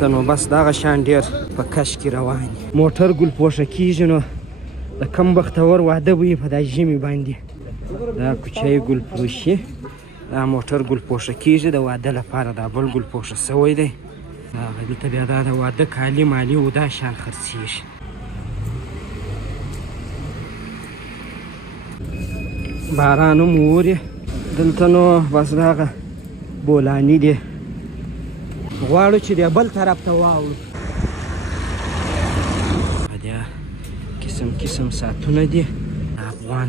دلته نو بس دغه شان ډېر په کش کې روان دي. موټر ګل پوښه کېږي نو د کم بختور واده به وي په دا ژمي باندې. دا کوچی ګل فروشي، دا موټر ګل پوښه کېږي د واده لپاره. دا بل ګل پوښه سوی دی. دلته بیا دا د واده کالي مالي و دا شان خرڅېږي. باران هم اوري. دلته نو بس دغه بولاني دی، غواړو چې دی بل طرف ته واوړو. بیا قسم قسم ساعتونه دي، افغان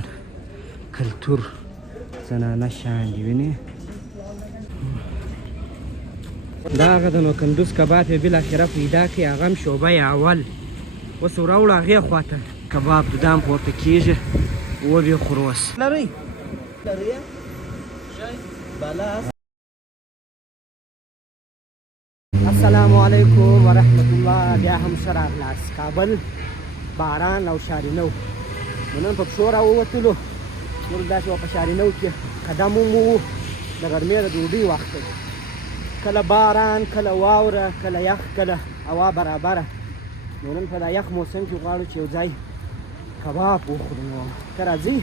کلتور زنانه شان دي. وینې دغه د نو کندوز کباب یې بالاخره پیدا کړي، هغه هم شعبه اول. اوس وراوړو هغې خواته کباب دودان پورته کېږي، وبې خورو اوس. لرئ السلام علیکم ورحمت الله. بیا هم ښه راغلاست. کابل باران او شارینو نن په پښو راووتلو. نور داسې وه په شارینو کې قدم مو د غرمې د ډوډۍ وخت دی. کله باران، کله واوره، کله یخ، کله هوا برابره. نو نن په دا یخ موسم کې غواړو چې یو ځای کباب وخورو. نو که راځئ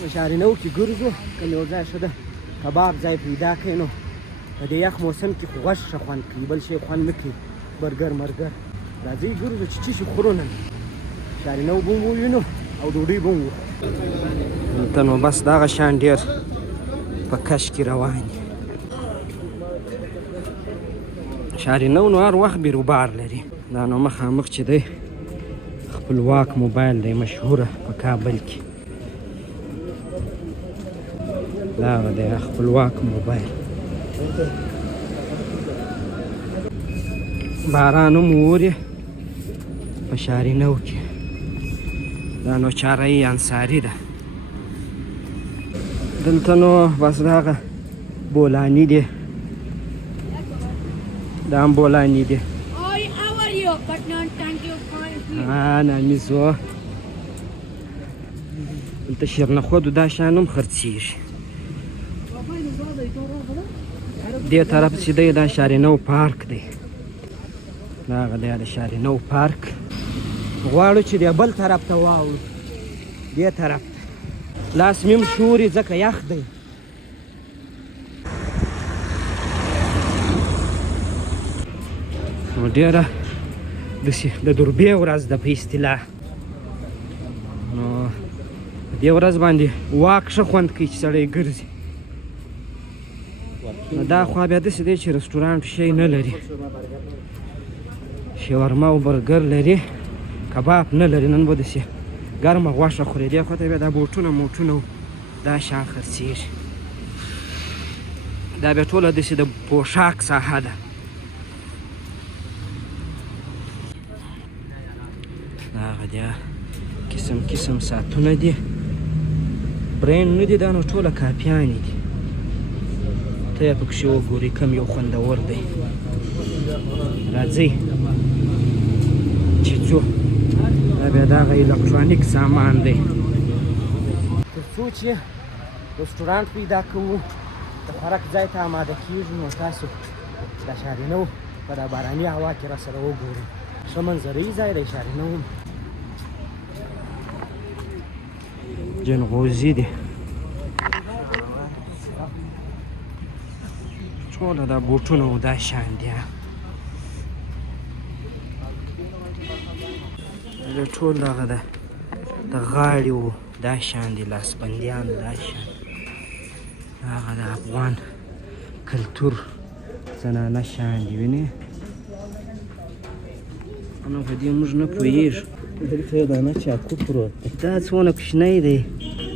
په شارینو کې ګرځو، کوم یو ځای ښه ده کباب ځای پیدا کړئ. نو په دې یخ موسم کې خو غوښه ښه خوند کوي، بل شی خوند نه کوي، برګر مرګر. راځئ ګرځو چې څه شي خورو نن. شارینو به هم ووینو او ډوډۍ به هم وخورو. دلته نو بس دغه شان ډېر په کش کې روان دي. شارینو نو هر وخت بیروبار لري. دا نو مخامخ چې دی خپلواک موبایل دی، مشهوره په کابل کې. دا دی خپلواک موبایل. باران هم اوري په شارینو کې. دا نو چاره‌ای انصاري ده. دلته نو بس دغه بولاني دی، دا هم بولاني دی. نامیزو دلته شیرنخود و دا شان هم خرڅېږي. دې طرف چې دی دا شارینو پارک دی. دغه دی د شارینو پارک. غواړو چې دی بل طرف ته واوړو، دې طرف ته. لاس مې هم شوري ځکه یخ دی. نو ډېره داسې د دربې ورځ ده په اصطلاح. نو په دې ورځ باندې واک ښه خوند کوي چې سړی ګرځي. نو دا خوا بیا داسې دی چې رسټورانټ شی نه لري، شاورما او برګر لري، کباب نه لري. نن به داسې ګرمه غوښه خوري. دې خوا ته بیا دا بوټونه موټونه دا شان خرڅېږي. دا بیا ټوله داسې د پوشاک ساحه ده. دغه دی قسم قسم ساعتونه دي، برینډ نه دي، دا نو ټوله کاپیانې دي. ته یې پکښې وګورئ کوم یو خوندور دی. راځئ چې ځو. دا بیا دغه الکترونیک سامان دی. تر څو چې رسټورانټ پیدا کوو، د خوراک ځای ته اماده کېږو، نو تاسو دا شارینو په دا باراني هوا کې راسره وګورئ. ښه منظره‌یي ځای دی شارینو. جنغوزي دی، ټوله دا بوټونه و دا شان دي. دا ټول دغه د غاړې و دا شان دي، لاسبندیان دا شان. هغه د افغان کلتور زنانه شان دي. وینې نو په دې موږ نه پوهېږو. دلته یو دانه چاقو پروت دی. دا څونه کوچنی دی.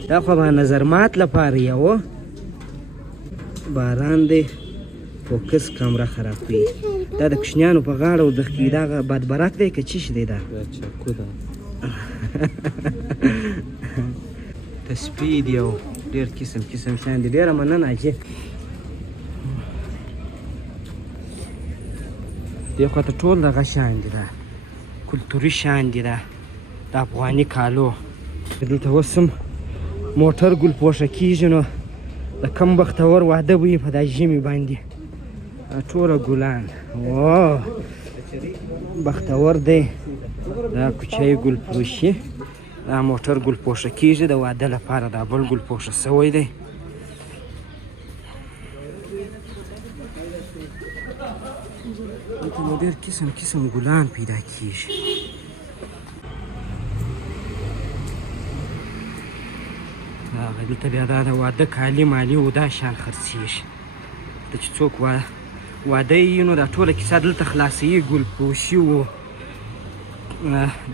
دا خو به نظرمات لپاره یو. باران دی، فوکس کامره خراب کوي. دا د کوچنیانو په غاړه او د دغه بدبرک دی که څه شی دی؟ دا چاقو ده. تسبیح دی او ډېر قسم قسم شیان دي. ډېره مننه حاجي. دې خواته ټول دغه شیان دي، دا کلتوري شیان دي، دا د افغاني کالو. دلته اوس هم موټر ګل پوښه کېږي. نو د کم بختور واده به وي په دا ژمي باندې. ټوله ګلان. اوه بختور دی. دا کوچی ګل پوشي، دا موټر ګل پوشه کېږي د واده لپاره، دا بل ګل پوشه سوی دی. دلته نو ډېر قسم قسم ګلان پیدا کېږي. دلته بیا دا د واده کالي مالي و دا شان خرڅېږي. ته چې څوک واده یي نو دا ټوله کیسه دلته خلاصوي. ګل پوشي و،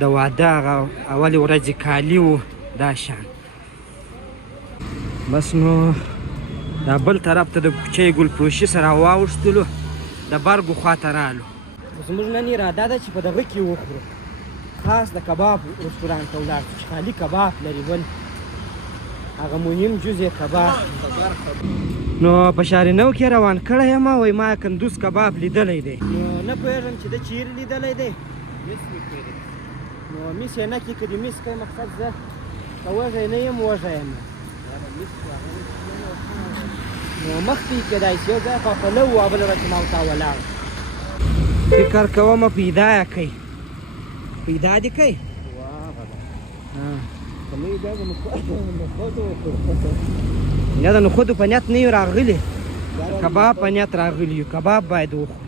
د واده هغه اولې ورځې کالي و دا شان. بس نو دا بل طرف ته د کوچۍ ګل پوشي سره واوښتلو، د برګو خوا ته رالو. زموږ نن اراده ده چې په دغه کې وخورو، خاص د کباب رستورانت ته ولاړ شو چې خالي کباب لري. بل هغه مهم جز یې کباب. نو په شارینو کې روان کړی یم، وایي ما کندوز کباب لیدلی دی. نو نه پوهېږم چې ده چیرې لیدلی دی. نو مس یې نه کړي، که د مس کوي مقصد زه که وږی نه یم وږی یم. نو مخکې یې کېدای شي یو ځای په پلو وه، بله ورځ ما ورته ولاړ. فکر کومه پیدا یې کوي. پیدا دې کوي؟ یا د نخودو په نیت نه یو راغلي، کباب په نیت راغلي یو. کباب باید وخورو.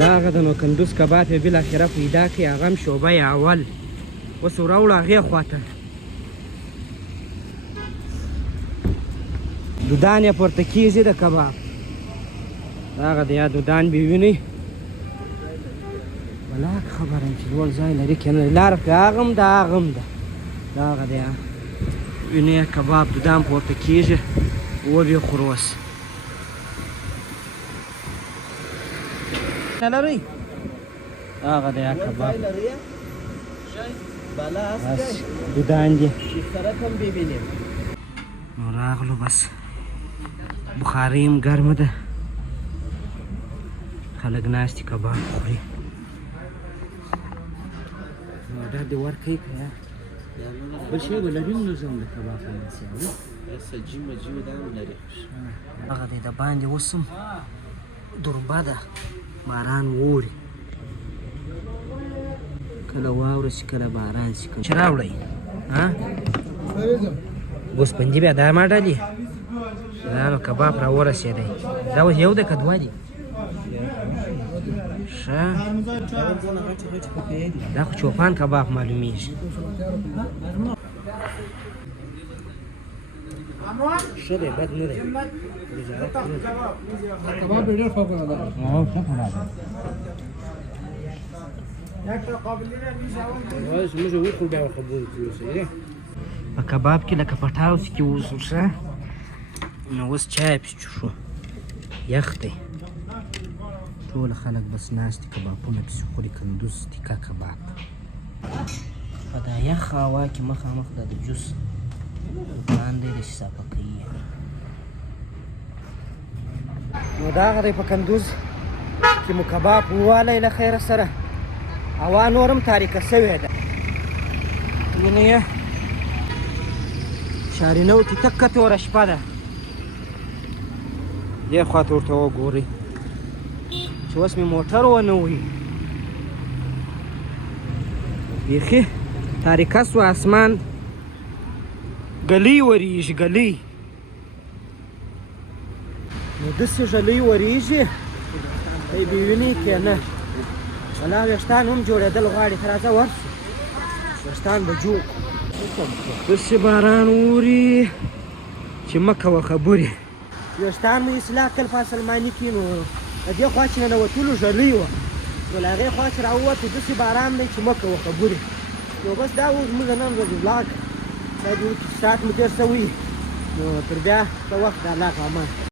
دا هغه د نو کندوز کباب یې بالاخره پیدا کړي، هغه هم شعبه یې اول. اوس وراوړه هغې خوا ته، دودان یې پورته کېږي د کباب. دا هغه د یا دودان به وینئ. ولاک خبره یم چې لوړ ځای لري که نه، لاره پرې هغه هم ده هغه هم ده. دا هغه دی وینئ کباب دودان پورته کېږي، وبې خورو اوس. نه لرئ؟ هغه دی کباب، بس دودان دي. نو راغلو، بس بخاري هم ګرمه ده، خلک ناست دي کباب خوري. نو ډېر دې ورکوي که یا بل شی به لري نو زه هم د کباب په نسي سجي مجي دا هم لري. هغه دی د باندې اوس هم دربه ده، باران ووري، کله واوره شي کله باران شي. چې راوړئ ګوسپندي بیا دا ما ډالي. دا نو کباب را ورسېدی. دا اوس یو دی که دوه دي؟ ښه دا خو چوپان کباب معلومیږي. ښه دی، بد نه دی. کباب ډېر فوق‌العاده دی. په کباب کې لکه په ټاوس کې اوسو. ښه نو اوس چای پسې چوشو، یخ دی. ټول خلک بس ناست دي کبابونه پسې خوري. کندوز تیکه کباب په دا یخ هوا کې مخامخ دا د جوس دکان دی، داسې صافه کوي. نو دا هغه دی په کندوز کې مو کباب ووالی له خیره سره. هوا نور هم تاریکه سوې ده. وینئ شارینو کې تکه توره شپه ده. دې خوا ته ورته وګورئ چې اوس مې موټر ونه وهي. بیخي تاریکه سو، اسمان ګلۍ ورېږي ګلۍ. نو داسې ږلۍ ورېږي دی به وینئ که نه. ولا ویښتان هم جوړېدل غواړي. ته راځه ورشو ویښتان به جوړ. داسې باران اوري چې مه کوه خبرې. ویښتان مو اصلاح کړل په سلماني کې. نو د دې خوا چې ننوتلو ږلۍ وه، نو له هغې خوا چې راووتو داسې باران دی چې مه کوه خبرې. نو بس دا و زموږ نن ورځې ولاګ. دا د ساعت مو تېر شوی. نو تر بیا ښه وخت د الله په امان.